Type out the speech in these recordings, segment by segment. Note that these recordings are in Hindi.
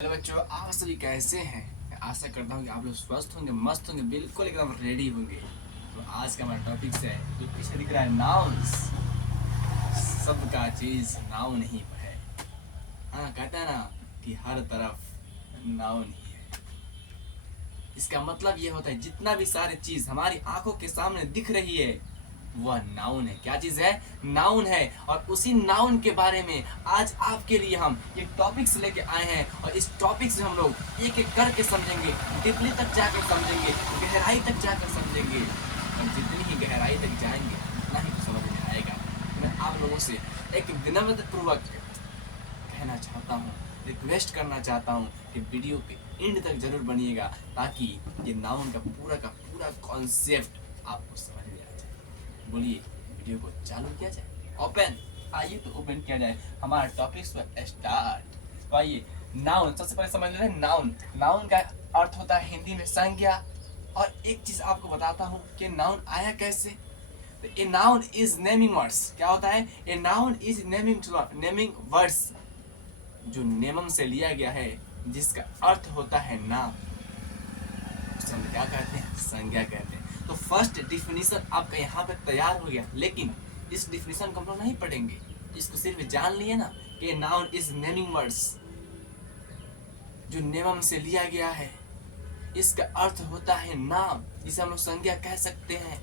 हेलो बच्चों, आप सभी कैसे हैं। मैं आशा करता हूँ कि आप लोग स्वस्थ होंगे, मस्त होंगे, बिल्कुल एकदम रेडी होंगे। तो आज का हमारा टॉपिक है जो पीछे दिख रहा है, नाउन्स। शब्द का चीज नाउन ही है। हाँ, कहते हैं ना कि हर तरफ नाउन ही है। इसका मतलब ये होता है जितना भी सारी चीज हमारी आंखों के सामने दिख रही है वह नाउन है। क्या चीज है? नाउन है। और उसी नाउन के बारे में आज आपके लिए हम ये टॉपिक्स लेके आए हैं और इस टॉपिक से हम लोग एक एक करके समझेंगे, डीपली तक जाकर समझेंगे, गहराई तक जाकर समझेंगे। और जितनी ही गहराई तक जाएंगे उतना ही समझ में आएगा। मैं आप लोगों से एक विनम्रतापूर्वक कहना चाहता हूँ, रिक्वेस्ट करना चाहता हूँ कि वीडियो के एंड तक जरूर बनिएगा ताकि ये नाउन का पूरा कॉन्सेप्ट आपको समझ में आ जाए। बोलिए, वीडियो को चालू किया जाए। ओपन, आइए तो ओपन किया जाए हमारा टॉपिक पर स्टार्ट। तो आइए, नाउन सबसे पहले समझ लेते हैं। नाउन नाउन का अर्थ होता है हिंदी में संज्ञा। और एक चीज आपको बताता हूँ कि नाउन आया कैसे। तो a noun is naming words. क्या होता है? A noun is naming words जो नेमम से लिया गया है, जिसका अर्थ होता है नाम। हम क्या कहते हैं? संज्ञा कहते हैं। तो फर्स्ट डिफिनीशन आपका यहाँ पे तैयार हो गया, लेकिन इस डिफिनीशन को हम लोग नहीं पढ़ेंगे। इसको सिर्फ जान लिए ना कि नाउन इज नेमिंग वर्ड्स जो नेमम से लिया गया है, इसका अर्थ होता है नाम, जिसे हम लोग संज्ञा कह सकते हैं।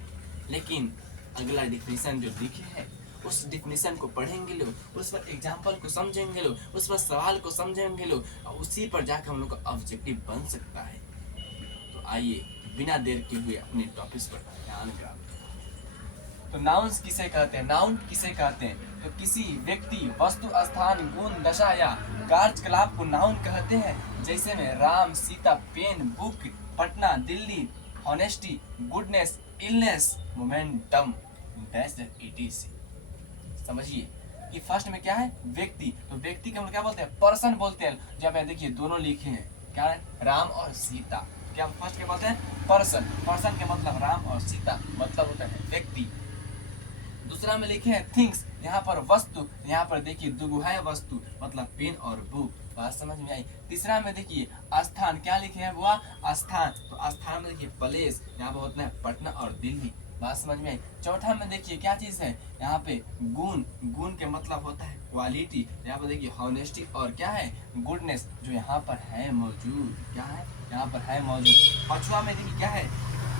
लेकिन अगला डिफिनीशन जो लिखे है उस डिफिनीशन को पढ़ेंगे लोग, उस पर एग्जाम्पल को समझेंगे लोग, उस पर सवाल को समझेंगे लोग, और उसी पर जाकर हम लोग का ऑब्जेक्टिव बन सकता है। तो आइए बिना देर के हुए अपने टॉपिक पर ध्यान दें। तो नाउन्स किसे कहते हैं? नाउन किसे कहते हैं? तो किसी व्यक्ति, वस्तु, स्थान, गुण, दशा या कार्यकलाप को नाउन कहते हैं। जैसे में Ram, Sita, pen, book, Patna, Delhi, honesty, goodness, illness, momentum, that's it is. समझिए कि फर्स्ट में क्या है? व्यक्ति। तो व्यक्ति को हम क्या बोलते हैं? पर्सन बोलते हैं। जब देखिए दोनों लिखे हैं, क्या है? राम और सीता। क्या फर्स्ट क्या बोलते हैं? पर्सन। पर्सन के मतलब राम और सीता, मतलब होता है व्यक्ति। दूसरा में लिखे हैं थिंग्स, यहाँ पर वस्तु। यहाँ पर देखिए दुगु है वस्तु, मतलब पेन और बुक। बात समझ में आई? तीसरा में देखिए स्थान, क्या लिखे हैं? वो स्थान। तो स्थान में देखिए प्लेस, यहाँ पर होता है पटना और दिल्ली। बात समझ में आई? चौथा में देखिए क्या चीज है? यहाँ पे गुण। गुण के मतलब होता है क्वालिटी। यहाँ पर देखिए हॉनेस्टी और क्या है? गुडनेस, जो यहाँ पर है मौजूद। क्या है? यहाँ पर है मौजूद। पांचवा में देखिए क्या है?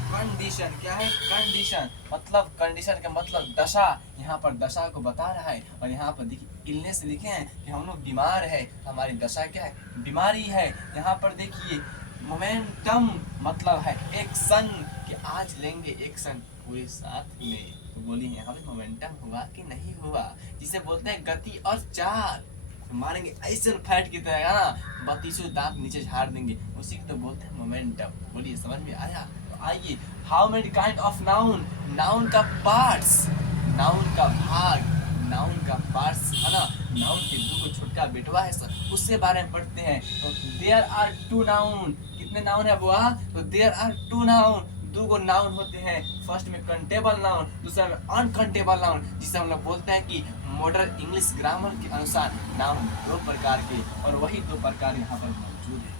कंडीशन। क्या है? कंडीशन, मतलब कंडीशन का मतलब दशा। यहाँ पर दशा को बता रहा है। और यहाँ पर देखिए इलनेस लिखे हैं कि हम लोग बीमार है, हमारी दशा क्या है? बीमारी है। यहाँ पर देखिए मोमेंटम, मतलब है एक्शन, कि आज लेंगे एक्शन पूरे साथ में। तो बोलिए यहाँ पे मोमेंटम हुआ कि नहीं हुआ, जिसे बोलते हैं गति और चाल। मारेंगे ऐसे फैट की तरह ना, बत्तीसों दांत नीचे झाड़ देंगे, उसी को तो बोलते हैं मोमेंटम। बोलिए, समझ में आया? तो आइए, how many kind of noun. Noun का पार्ट्स, नाउन का भाग, नाउन का पार्ट्स है ना। नाउन के दो को छोटका बेटवा है सर, उससे बारे में पढ़ते हैं। तो देयर आर टू नाउन। कितने नाउन है बुआ? तो देयर आर टू नाउन, दो गो नाउन होते हैं। फर्स्ट में कंटेबल नाउन, दूसरा में अनकंटेबल नाउन, जिसे हम लोग बोलते हैं कि मॉडर्न इंग्लिश ग्रामर के अनुसार नाउन दो प्रकार के, और वही दो प्रकार यहाँ पर मौजूद है।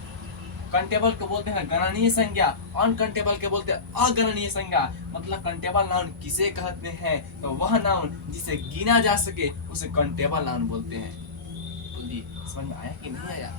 कंटेबल को बोलते हैं गणनीय संज्ञा, अनकंटेबल के बोलते हैं अगणनीय संज्ञा। मतलब कंटेबल नाउन किसे कहते हैं? तो वह नाउन जिसे गिना जा सके उसे कंटेबल नाउन बोलते हैं। बोलिए, समझ में आया कि नहीं आया?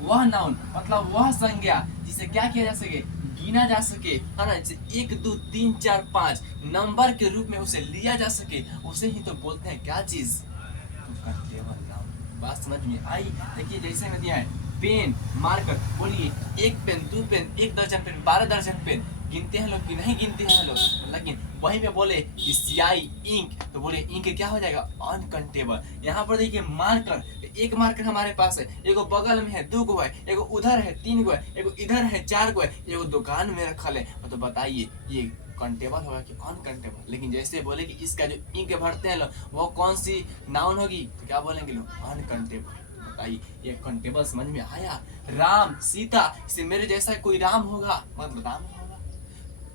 वह नाउन मतलब वह संज्ञा जिसे क्या किया जा सके? गिना जा सके, है ना। जैसे 1 2 3 4 5 नंबर के रूप में उसे लिया जा सके, उसे ही तो बोलते हैं क्या चीज? तो कंटेबल नाउन। बात समझ में आई? देखिए जैसे में दिया है पेन, मार्कर। बोलिए, 1 पेन, 2 पेन, 1 दर्जन पेन, 12 दर्जन पेन। गिनते हैं लोग कि नहीं गिनते हैं लोग? लेकिन वही में बोले कि स्याही, इंक, तो बोले इंक क्या हो जाएगा? अनकंटेबल। यहाँ पर देखिए मार्कर, एक मार्कर हमारे पास है, एगो बगल में है, 2 गो है, एगो उधर है, 3 गो है, एगो इधर है, 4 गो है, एगो दुकान में रखल है। तो बताइए ये कंटेबल होगा कि अनकंटेबल? लेकिन जैसे बोले कि इसका जो इंक भरते हैं लोग वो कौन सी नाउन होगी, तो क्या बोलेंगे लोग? अनकंटेबल। बताइए, ये कंटेबल समझ में आया? राम, सीता, इसे मेरे जैसा कोई राम होगा, मतलब राम होगा,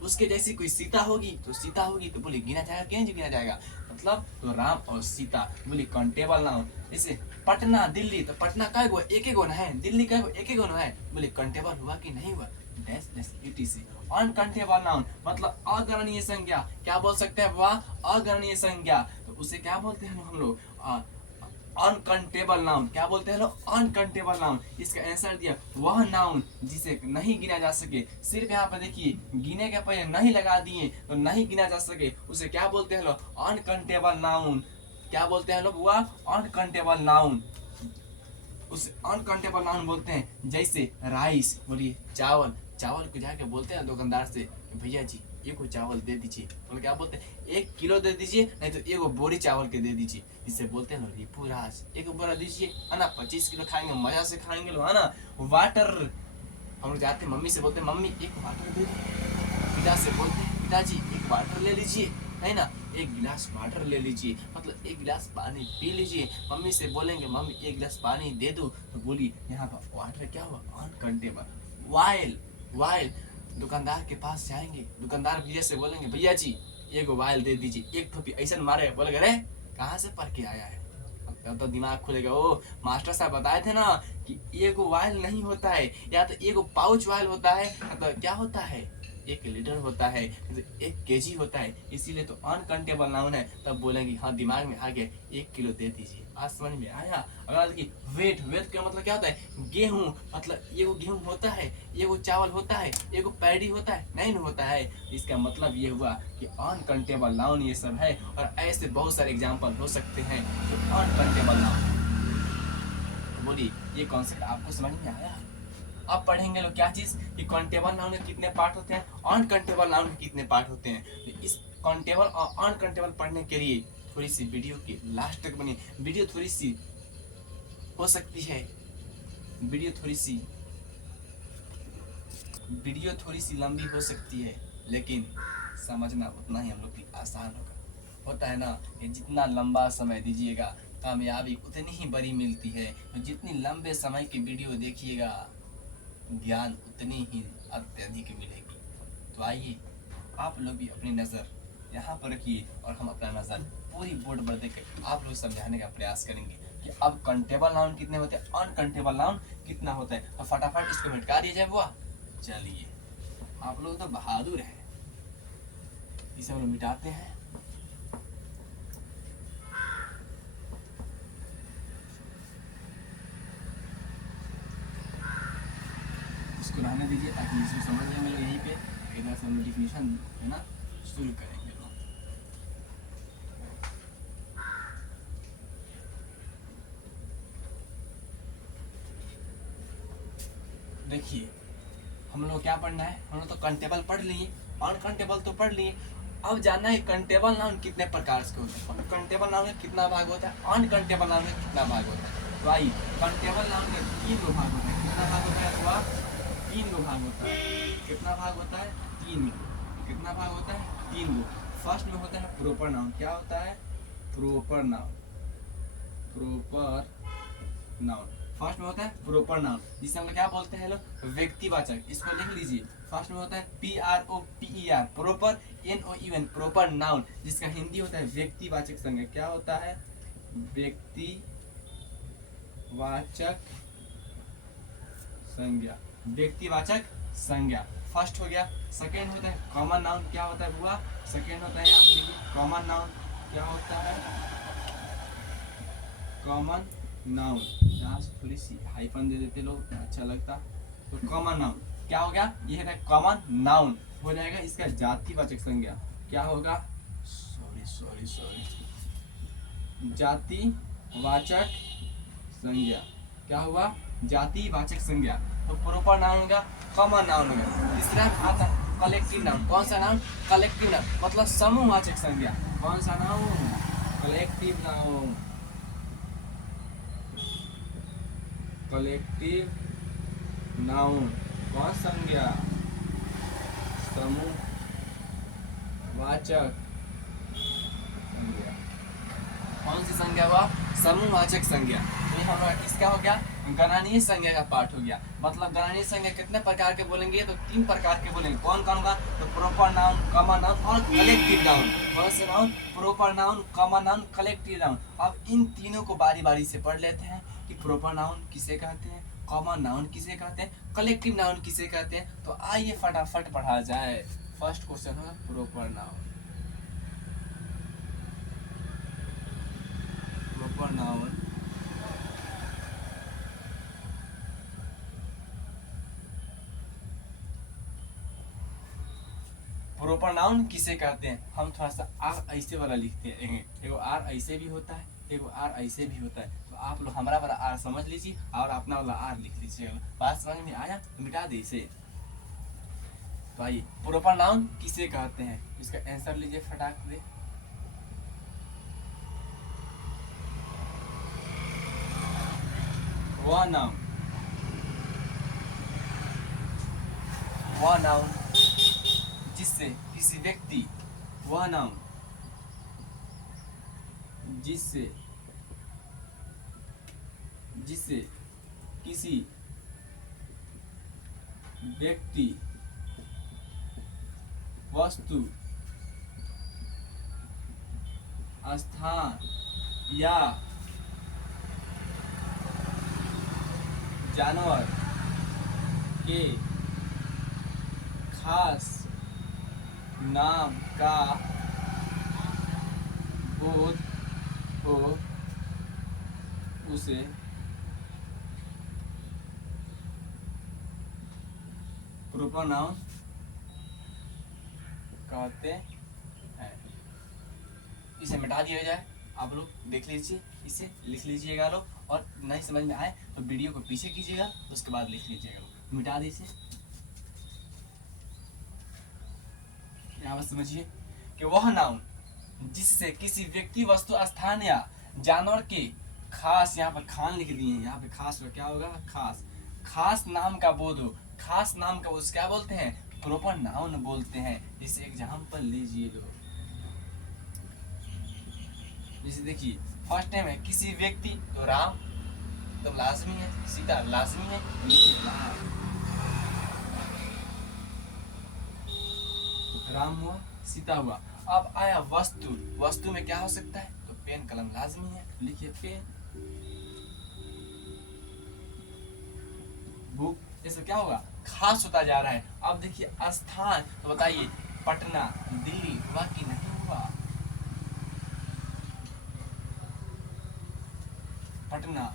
उसके जैसी कोई सीता होगी तो सीता होगी। तो बोले गिना जाएगा कि नहीं गिना जाएगा? मतलब तो राम और सीता। बोली काउंटेबल नाउन। जैसे पटना दिल्ली, तो पटना का गो एक एक गोना है, दिल्ली का एक एक गोना है। बोली काउंटेबल हुआ कि नहीं हुआ, dash dash etc। Uncountable noun मतलब अगणनीय संज्ञा। क्या बोल सकते हैं वह, अगणनीय संज्ञा। तो उसे क्या बोलते हैं हम लोग, अनकाउंटेबल नाउन। क्या बोलते हैं लोग, अनकाउंटेबल नाउन। इसका आंसर दिया वह नाउन जिसे नहीं गिना जा सके। सिर्फ यहाँ पर देखिए गिने के पहले नहीं लगा दिए तो नहीं गिना जा सके, उसे क्या बोलते हैं लोग, अनकाउंटेबल नाउन। क्या बोलते हैं लोग, वह अनकाउंटेबल नाउन, उसे अनकाउंटेबल नाउन बोलते हैं। जैसे राइस, बोलिए चावल, चावल को जाके बोलते हैं दुकानदार से भैया जी एक को चावल दे दीजिए। बोले क्या बोलते हैं, 1 किलो दे दीजिए, नहीं तो एक बोरी चावल के दे दीजिए। इससे बोलते हैं रिपू राज, एक बोरा दीजिए है ना, 25 किलो खाएंगे, मजा से खाएंगे लोग है ना। वाटर, हम लोग जाते हैं मम्मी से बोलते हैं मम्मी एक वाटर दे दो। पिता से बोलते हैं पिताजी एक वाटर ले लीजिए, है ना, एक गिलास वाटर ले लीजिए, मतलब एक गिलास पानी पी लीजिए। मम्मी से बोलेंगे मम्मी एक गिलास पानी दे दो, तो बोली यहाँ पर वाटर क्या हुआ, अनकाउंटेबल। वाइल, वाइल, दुकानदार के पास जाएंगे, दुकानदार भैया से बोलेंगे भैया जी एक वाइल दे दीजिए। एक ठोपी ऐसा मारे, बोलेंगे अरे कहाँ से पढ़ के आया है। तब तो दिमाग खुलेगा, ओ मास्टर साहब बताए थे ना कि एगो वाइल नहीं होता है, या तो एगो पाउच वाइल होता है, तो क्या होता है 1 लीटर होता है, 1 केजी होता है, इसीलिए तो अनकाउंटेबल नाउन है। तब बोलेंगे हाँ दिमाग में आ गया 1 किलो दे दीजिए। आज समझ में आया। अगर देखिए वेट, वेट का मतलब क्या होता है, गेहूं, मतलब ये गेहूं होता है, ये चावल होता है, ये पैडी होता है, नहीं होता है। इसका मतलब ये हुआ कि अनकाउंटेबल नाउन ये सब है, और ऐसे बहुत सारे एग्जाम्पल हो सकते हैं जो अनकाउंटेबल नाउन। बोलिए ये कॉन्सेप्ट आपको समझ में आया। अब पढ़ेंगे लोग क्या चीज, कि काउंटेबल नाउन के कितने पार्ट होते हैं, अनकाउंटेबल नाउन के कितने पार्ट होते हैं। तो इस काउंटेबल और अनकाउंटेबल पढ़ने के लिए थोड़ी सी वीडियो की लास्ट तक बनी। वीडियो थोड़ी सी हो सकती है, वीडियो थोड़ी सी लंबी हो सकती है, लेकिन समझना उतना ही हम लोग की आसान होता है ना। ये जितना लंबा समय दीजिएगा कामयाबी उतनी ही बड़ी मिलती है। तो जितनी लंबे समय की वीडियो देखिएगा ज्ञान उतनी ही अत्यधिक मिलेगी। तो आइए आप लोग भी अपनी नज़र यहाँ पर रखिए और हम अपना नज़र पूरी बोर्ड पर देकर आप लोग समझाने का प्रयास करेंगे कि अब काउंटेबल नाउन कितने होते हैं, अनकाउंटेबल नाउन कितना होता है। तो फटाफट इसको मिटा दिया जाए बुआ। चलिए आप लोग तो बहादुर हैं, इसे हम लोग मिटाते हैं। इसको रहने दीजिए ताकि इसको समझ में मिले। यहीं पे इधर से हम डिफिनेशन है ना शुरू करेंगे। देखिए हम लोग क्या पढ़ना है, हम लोग तो काउंटेबल पढ़ लिए, अनकाउंटेबल तो पढ़ लिए। अब जानना है काउंटेबल नाउन कितने प्रकार के होते हैं, काउंटेबल नाउन में कितना भाग होता है, अनकाउंटेबल नाउन में कितना भाग होता है। तो आइए काउंटेबल नाउन में 3 भाग होता है। कितना भाग होता है तो 3 भाग होता है। कितना भाग होता है 3। कितना भाग होता है 3। फर्स्ट में होता है प्रॉपर नाउन। क्या होता है, proper noun. Proper noun first में होता है प्रॉपर नाउन, जिसे हम लोग क्या बोलते हैं लोग, व्यक्तिवाचक। इसको लिख लीजिए। फर्स्ट में होता है PROPER, proper, NOUN, proper noun, जिसका हिंदी होता है व्यक्तिवाचक संज्ञा। क्या होता है, व्यक्तिवाचक संज्ञा। व्यक्तिवाचक संज्ञा फर्स्ट हो गया। सेकेंड होता है कॉमन नाउन। क्या होता है बुआ, सेकेंड होता है, आप देखिए कॉमन नाउन क्या होता है, कॉमन नाउन। यहाँ से थोड़ी सी हाइफन दे देते लोग, अच्छा लगता। तो कॉमन नाउन क्या हो गया, ये है कॉमन नाउन हो जाएगा। इसका जातिवाचक संज्ञा क्या होगा, सॉरी जातिवाचक संज्ञा क्या हुआ, जातिवाचक संज्ञा। तो प्रॉपर नाउन होगा, कॉमन नाउन होगा। तीसरा आता है कलेक्टिव नाउन। कौन सा नाउन, कलेक्टिव नाउन, मतलब समूहवाचक संज्ञा। कौन सा noun, collective noun. Collective noun कौन संज्ञा, समूहवाचक संज्ञा। कौन सी संज्ञा हुआ, समूहवाचक संज्ञा। तो हमारा इसका हो गया गणनीय संज्ञा का पार्ट हो गया। मतलब गणनीय संज्ञा कितने प्रकार के बोलेंगे, तो 3 प्रकार के बोलेंगे। कौन कौन का, तो प्रॉपर नाउन, कॉमन नाउन और कलेक्टिव नाउन। कौन से noun, proper noun, common noun, collective noun. अब इन तीनों को बारी बारी से पढ़ लेते हैं कि प्रॉपर नाउन किसे कहते हैं, कॉमन नाउन किसे कहते हैं, कलेक्टिव नाउन किसे कहते हैं। तो आइए फटाफट पढ़ा जाए। फर्स्ट क्वेश्चन होगा proper noun. Proper noun proper noun किसे कहते हैं। हम थोड़ा सा आर ऐसे वाला लिखते हैं, एगो आर ऐसे भी होता है, एगो आर ऐसे भी होता है। तो आप लोग हमारा वाला आर समझ लीजिए और अपना वाला आर लिख लीजिए। बात समझ में आया तो मिटा दे इसे। तो आइए प्रॉपर नाउन किसे कहते हैं, इसका आंसर लीजिए फटाक से। वह नाउन जिससे किसी व्यक्ति, वह नाउन जिससे जिससे किसी व्यक्ति, वस्तु, स्थान या जानवर के खास नाम का बोध हो, उसे प्रॉपर नाउन कहते हैं। इसे मिटा दिया जाए, आप लोग देख लीजिए, इसे लिख लीजिएगा लोग, और नहीं समझ में आए तो वीडियो को पीछे कीजिएगा, उसके बाद लिख लीजिएगा। मिटा दीजिए। यहाँ पर समझिए कि वह नाउन जिससे किसी व्यक्ति, वस्तु, स्थान या जानवर के खास, यहाँ पर खान लिख दिए हैं, यहाँ पे खास क्या होगा, खास, खास नाम का बोध हो। खास नाम का बोध क्या बोलते हैं, प्रॉपर नाउन बोलते हैं। जैसे एग्जाम्पल लीजिए लोग, जैसे देखिए फर्स्ट टाइम है किसी व्यक्ति, तो राम तो लाजमी है, सीता लाजमी है, राम हुआ, सीता हुआ। अब आया वस्तु, वस्तु में क्या हो सकता है, तो पेन कलम लाजमी है, लिखिए पेन, बुक। ये सब क्या होगा, खास होता जा रहा है। अब देखिए स्थान, तो बताइए पटना, दिल्ली हुआ कि नहीं हुआ, पटना,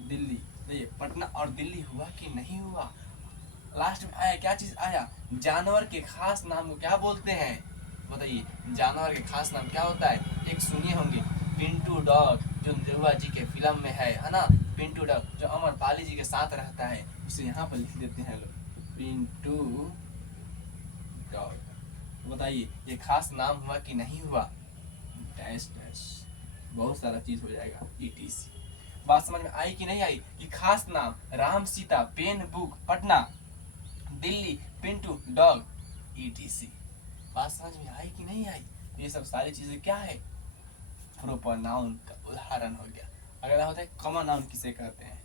दिल्ली, देखिए पटना और दिल्ली हुआ कि नहीं हुआ। लास्ट में आया क्या चीज आया, जानवर के खास नाम को क्या बोलते हैं, बताइए जानवर के खास नाम क्या होता है। एक सुनिए होंगे पिंटू डॉग, जो देवा जी के फिल्म में है ना, पिंटू डॉग जो अमरपाली जी के साथ रहता है, उसे यहाँ पर लिख देते हैं लोग, पिंटू डॉग। बताइए ये खास नाम हुआ कि नहीं हुआ, डैश डैश, बहुत सारा चीज हो जाएगा, ETC। बात समझ में आई कि नहीं आई, कि खास नाम Ram, Sita, pen, book, Patna, Delhi, Pintu, dog, ETC। बात समझ में आई कि नहीं आई। ये सब सारी चीजें क्या है, प्रॉपर नाउन का उदाहरण हो गया। अगला होता है कॉमन नाउन किसे कहते हैं।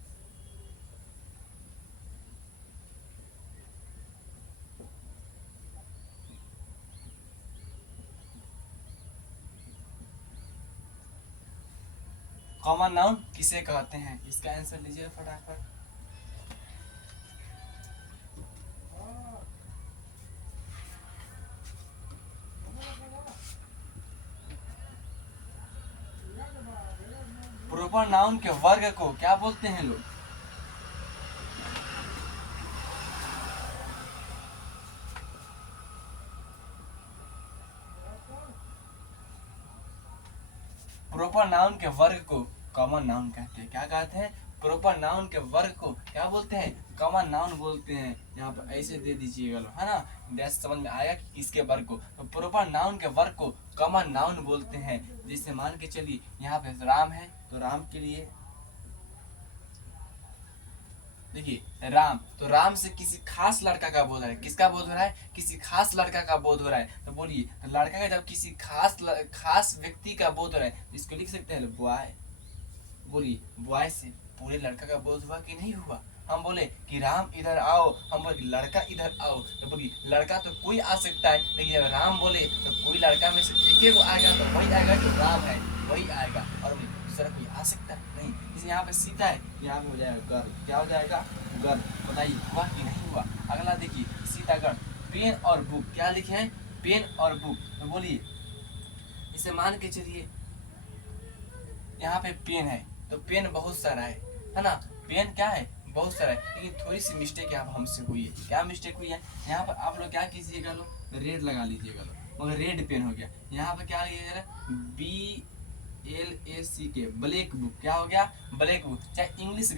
कॉमन नाउन किसे कहते हैं, इसका आंसर लीजिए फटाफट। प्रॉपर नाउन के वर्ग को क्या बोलते हैं लोग, प्रॉपर नाउन के वर्ग को कॉमन नाउन कहते हैं। क्या कहते हैं, प्रॉपर नाउन के वर्ग को क्या बोलते हैं, कॉमन नाउन बोलते हैं। यहाँ पर ऐसे दे दीजिएगा लोग, है ना, डैश समझ में आया कि किसके वर्ग को, तो प्रॉपर नाउन के वर्ग को कॉमन नाउन बोलते हैं। जैसे मान के चलिए यहाँ पे राम है, तो राम के लिए देखिए राम, तो राम से किसी खास लड़का का बोध है, किसका बोध हो रहा है, किसी खास लड़का का बोध हो रहा है। तो बोलिए लड़का का जब किसी खास व्यक्ति का बोध हो रहा है, इसको लिख सकते हैं बॉय, बोलिए बॉय से पूरे लड़का का बोध हुआ कि नहीं हुआ। हम बोले कि राम इधर आओ, हम बोले कि लड़का इधर आओ, तो बोलिए लड़का तो कोई आ सकता है, लेकिन जब राम बोले तो कोई लड़का में से एक को आएगा, तो वही आएगा जो राम है, वही आएगा, और दूसरा कोई आ सकता है नहीं। जैसे यहाँ पे सीता है, यहाँ पे हो जाएगा गर्ल, क्या हो जाएगा गर्ल। बताइए हुआ कि नहीं हुआ। अगला देखिए सीतागढ़, पेन और बुक, क्या लिखे हैं पेन और बुक। तो बोलिए इसे मान के चलिए यहाँ पे पेन है, तो पेन बहुत सारा है ना, पेन क्या है बहुत सारा है, लेकिन थोड़ी सी मिस्टेक यहाँ पर हमसे हुई है। क्या मिस्टेक हुई है, यहाँ पर आप लोग क्या कीजिएगा लोग रेड लगा लीजिएगा लोग, मगर रेड पेन हो गया। यहाँ पर क्या लिखिएगा BLACK ब्लैक बुक, क्या हो गया ब्लैक बुक। चाहे इंग्लिश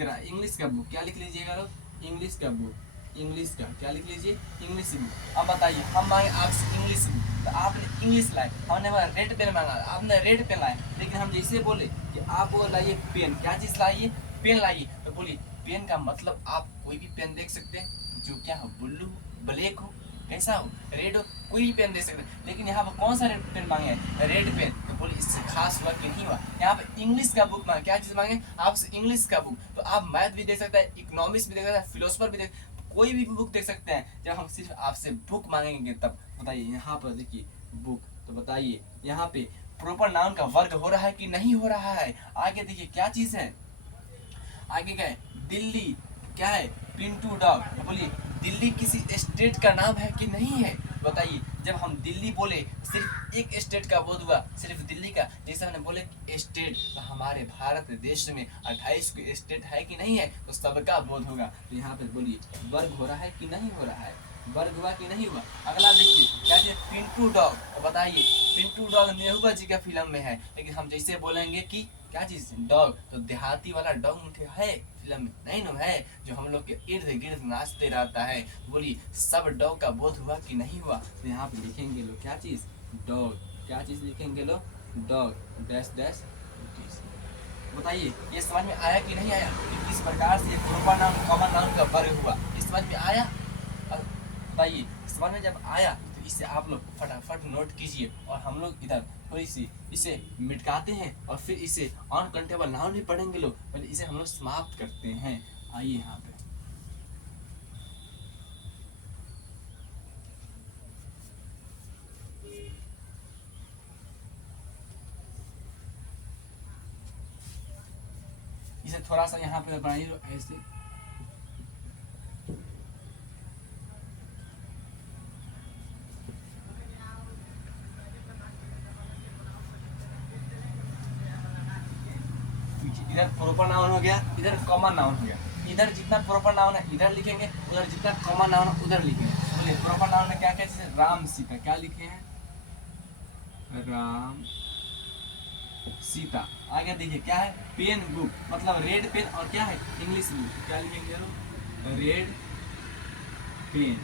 का बुक क्या लिख लीजिएगा लोग, इंग्लिश का बुक, इंग्लिश का क्या लिख लीजिए इंग्लिश बुक। अब बताइए हम मांगे आपसे इंग्लिश बुक, तो आपने इंग्लिश लाए, हमने रेड पेन मांगा, आपने रेड पेन लाए, लेकिन हम जैसे बोले कि आप वो लाइए पेन, क्या चीज़ लाइए पेन लाइए, तो बोलिए पेन का मतलब आप कोई भी पेन देख सकते हैं जो क्या हो ब्लू ब्लैक हो कैसा हो रेड हो, कोई भी पेन दे सकते हैं, लेकिन यहाँ पर कौन सा रेड पेन मांगे हैं रेड पेन। तो बोलिए इससे खास हुआ कि नहीं हुआ। यहाँ पे इंग्लिश का बुक मांगे, क्या चीज़ मांगे आपसे इंग्लिश का बुक, तो आप मैथ भी देख सकते हैं, इकोनॉमिक्स भी देख सकते हैं, फिलोसफर भी देख, कोई भी बुक देख सकते हैं। जब हम सिर्फ आपसे बुक मांगेंगे तब बताइए यहाँ पर देखिए बुक, तो बताइए यहाँ पे प्रॉपर नाउन का वर्ग हो रहा है कि नहीं हो रहा है। आगे देखिए क्या चीज़ है, आगे क्या है दिल्ली, क्या है पिंटू डॉग। तो बोलिए दिल्ली किसी स्टेट का नाम है कि नहीं है। बताइए जब हम दिल्ली बोले सिर्फ एक स्टेट का बोध हुआ, सिर्फ दिल्ली का, जैसे हमने बोले स्टेट, तो हमारे भारत देश में 28 स्टेट है कि नहीं है, तो सबका बोध होगा। तो यहाँ पे बोलिए वर्ग हो रहा है कि नहीं हो रहा है, वर्ग हुआ कि नहीं हुआ। अगला देखिए क्या है पिंटू डॉग, तो बताइए पिंटू डॉग नेहुआ जी का फिल्म में है, लेकिन हम जैसे बोलेंगे कि क्या चीज डॉग, तो देहाती वाला डॉग मुझे है फिल्म में नहीं ना है, जो हम लोग के इर्द गिर्द नाचते रहता है। बोलिए सब डॉग का बोध हुआ कि नहीं हुआ। तो यहाँ पे लिखेंगे लोग क्या चीज डॉग, क्या चीज लिखेंगे लोग डॉग डैश डैश। बताइए ये समझ में आया कि नहीं आया, कि किस प्रकार से प्रोपर नाउन कॉमन नाउन का वर्ग हुआ, ये समझ में आया। बताइए समझ में जब आया तो इसे आप लोग फटाफट नोट कीजिए, और हम लोग इधर थोड़ी सी इसे मिटकाते हैं, और फिर इसे अनकाउंटेबल नाउन भी पढ़ेंगे लोग, पहले इसे हम लोग समाप्त करते हैं। आइए यहाँ पे इसे थोड़ा सा यहाँ पे बनाइए ऐसे, इधर प्रॉपर नाउन हो गया, इधर कॉमन नाउन हो गया। इधर जितना प्रॉपर नाउन है इधर लिखेंगे, उधर जितना कॉमन नाउन है उधर लिखेंगे। बोलिए प्रॉपर नाउन में क्या क्या जैसे राम सीता, क्या लिखे हैं राम सीता। आगे देखिए क्या है पेन बुक, मतलब रेड पेन, और क्या है इंग्लिश बुक, क्या लिखेंगे लोग रेड पेन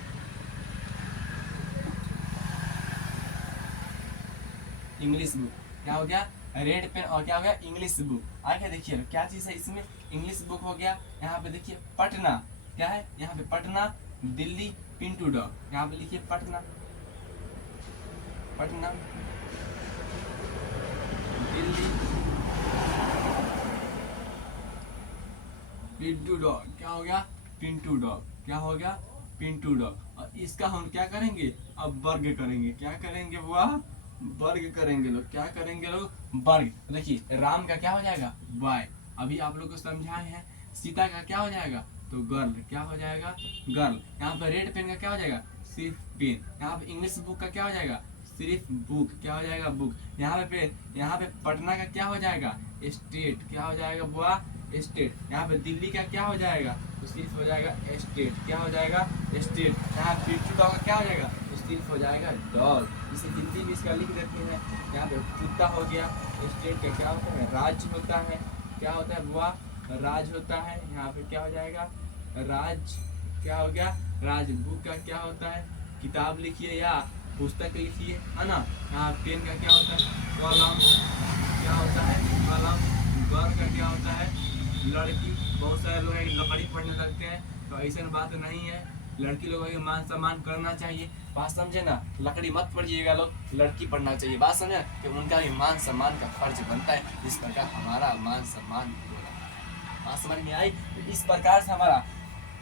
इंग्लिश बुक, क्या हो गया रेड पेन, और क्या हो गया इंग्लिश बुक। आगे देखिए क्या चीज़ है इसमें इंग्लिश बुक हो गया। यहाँ पे देखिए पटना, क्या है यहाँ पे पटना, दिल्ली पिंटू डॉग, यहाँ पे लिखिए पटना, पटना दिल्ली पिंटू डॉग, क्या हो गया पिंटू डॉग, क्या हो गया पिंटू डॉग। और इसका हम क्या करेंगे अब वर्ग करेंगे, क्या करेंगे वह वर्ग करेंगे लोग, क्या करेंगे लोग वर्ग। देखिए राम का क्या हो जाएगा बॉय, अभी आप लोग को समझाए हैं। सीता का क्या हो जाएगा तो गर्ल, क्या हो जाएगा गर्ल। यहाँ पे रेड पेन का क्या हो जाएगा सिर्फ पेन। यहाँ पे इंग्लिश बुक का क्या हो जाएगा सिर्फ बुक, क्या हो जाएगा बुक। यहाँ पे पटना का क्या हो जाएगा स्टेट, क्या हो जाएगा बुआ स्टेट। यहाँ पे दिल्ली का क्या हो जाएगा तो सिर्फ हो जाएगा स्टेट, क्या हो जाएगा स्टेट। यहाँ पिंटू डॉग का क्या हो जाएगा तो सिर्फ हो जाएगा डॉग। इसे हिंदी में इसका लिख देते हैं। यहाँ पे कुत्ता हो गया, स्टेट का क्या होता है राज्य होता है, क्या होता है बुआ राज होता है। यहाँ पे क्या हो जाएगा राज, क्या हो गया राज। बुक का क्या होता है किताब लिखिए या पुस्तक लिखिए, है ना। यहाँ पेन का क्या होता है कलम, क्या होता है कलम। घर का क्या होता है लड़की। बहुत सारे लोग लकड़ी पढ़ने लगते हैं, तो ऐसा बात नहीं है। लड़की लोगों का मान सम्मान करना चाहिए, बात समझे ना। लकड़ी मत पढ़िएगा लोग, लड़की पढ़ना चाहिए, बात समझे कि उनका भी मान सम्मान का फर्ज बनता है, जिस प्रकार हमारा मान सम्मान बात समझ में आई? तो इस प्रकार से हमारा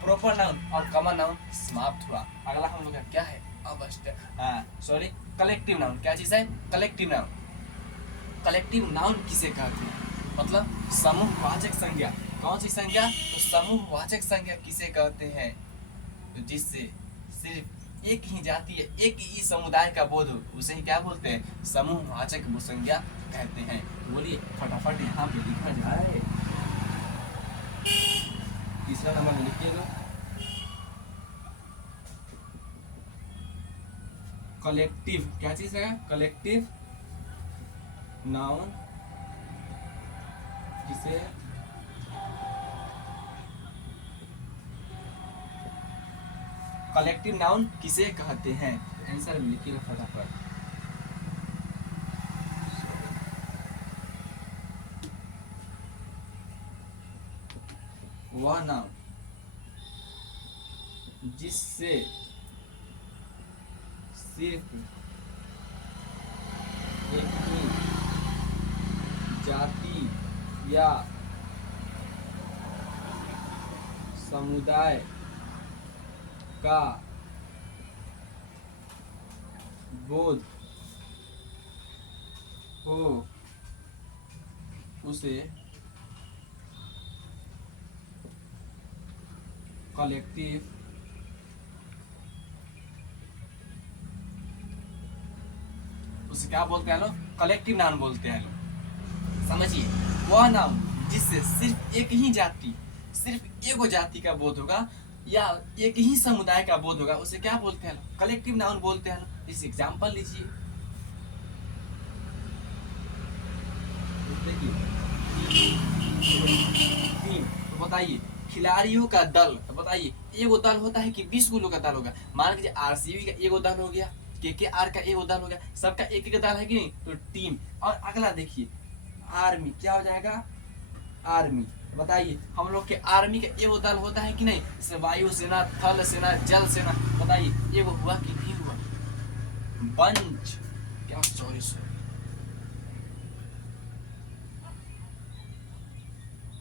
प्रॉपर नाउन और कॉमन नाउन समाप्त हुआ। अगला हम लोग का क्या है? Sorry, collective noun. क्या चीज है? Collective noun. कलेक्टिव नाउन किसे कहते हैं? मतलब समूहवाचक संज्ञा। कौन सी संज्ञा? तो समूहवाचक संज्ञा किसे कहते हैं? तो जिससे सिर्फ एक ही जाति है, एक ही समुदाय का बोध हो, उसे ही क्या बोलते हैं? समूहवाचक संज्ञा कहते हैं। बोलिए फटाफट यहाँ पे लिखा जाए। तीसरा नंबर में लिखिए लो, कलेक्टिव। क्या चीज है? कलेक्टिव नाउन किसे कलेक्टिव नाउन किसे कहते हैं? आंसर में लिखिए फटाफट। वह नाउन जिससे सिर्फ एक ही जाति या समुदाय का बोध हो, उसे कलेक्टिव उसे क्या बोलते हैं लोग? कलेक्टिव नाउन बोलते हैं लोग। समझिए, वह नाउन जिससे सिर्फ एक ही जाति, सिर्फ एगो जाति का बोध होगा या एक ही समुदाय का बोध होगा, उसे क्या बोलते हैं लोग? कलेक्टिव नाउन बोलते हैं लोग। इस एग्जांपल लीजिए, टीम। तो बताइए, खिलाड़ियों का दल। तो बताइए, एगो दल होता है कि 20 लोगों का दल होगा? मान लीजिए आरसीबी का एगो दल हो गया, केकेआर का एगो दल हो गया, सबका एक एक दल है कि नहीं? तो टीम। और अगला देखिए, आर्मी। क्या हो जाएगा? आर्मी। बताइए, हम लोग के आर्मी का एगो दल होता है कि नहीं? जैसे वायु सेना, थल सेना, जल सेना। बताइए, एगो हुआ कि नहीं हुआ? बंच। क्या? सॉरी सॉरी,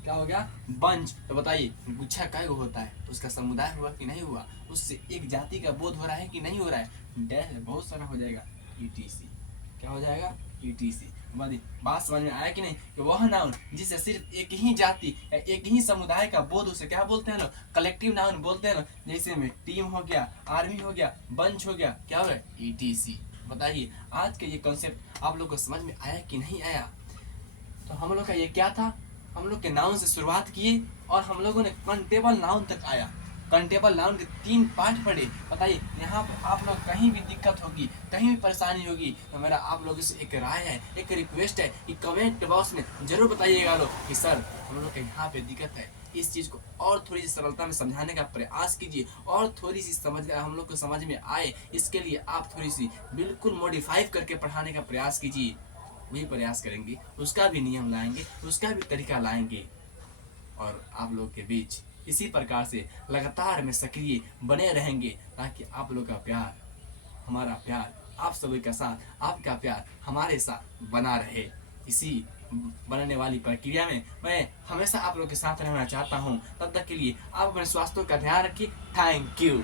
क्या हो गया? बंच। तो बताइए, गुच्छा कई होता है? तो उसका समुदाय हुआ कि नहीं हुआ? उससे एक जाति का बोध हो रहा है कि नहीं हो रहा है? डैश बहुत सारा हो जाएगा, ईटीसी। क्या हो जाएगा? ईटीसी। बात समझ में आया कि नहीं? कि वह नाउन जिससे सिर्फ एक ही जाति, एक ही समुदाय का बोध, उसे क्या बोलते हैं लोग? कलेक्टिव नाउन बोलते हैं लोग। जैसे में टीम हो गया, आर्मी हो गया, बंच हो गया, क्या हो गया? ईटीसी। बताइए, आज का ये कॉन्सेप्ट आप लोग को समझ में आया कि नहीं आया? तो हम लोग का ये क्या था? हम लोग के नाउन से शुरुआत किए और हम लोगों ने कंटेबल नाउन तक आया। कंटेबल नाउन के 3 पार्ट पढ़े। बताइए, यहाँ पे आप लोग कहीं भी दिक्कत होगी, कहीं भी परेशानी होगी, तो मेरा आप लोगों से एक राय है, एक रिक्वेस्ट है कि कमेंट बॉक्स में जरूर बताइएगा लोग कि सर हम लोग के यहाँ पे दिक्कत है। इस चीज़ को और थोड़ी सी सरलता में समझाने का प्रयास कीजिए और थोड़ी सी समझ हम लोग को समझ में आए, इसके लिए आप थोड़ी सी बिल्कुल मॉडिफाई करके पढ़ाने का प्रयास कीजिए। वही प्रयास करेंगे, उसका भी नियम लाएंगे, उसका भी तरीका लाएंगे और आप लोग के बीच इसी प्रकार से लगातार में सक्रिय बने रहेंगे, ताकि आप लोग का प्यार, हमारा प्यार आप सभी का साथ, आपका प्यार हमारे साथ बना रहे। इसी बनने वाली प्रक्रिया में मैं हमेशा आप लोग के साथ रहना चाहता हूँ। तब तक के लिए आप अपने स्वास्थ्य का ध्यान रखिए। Thank you.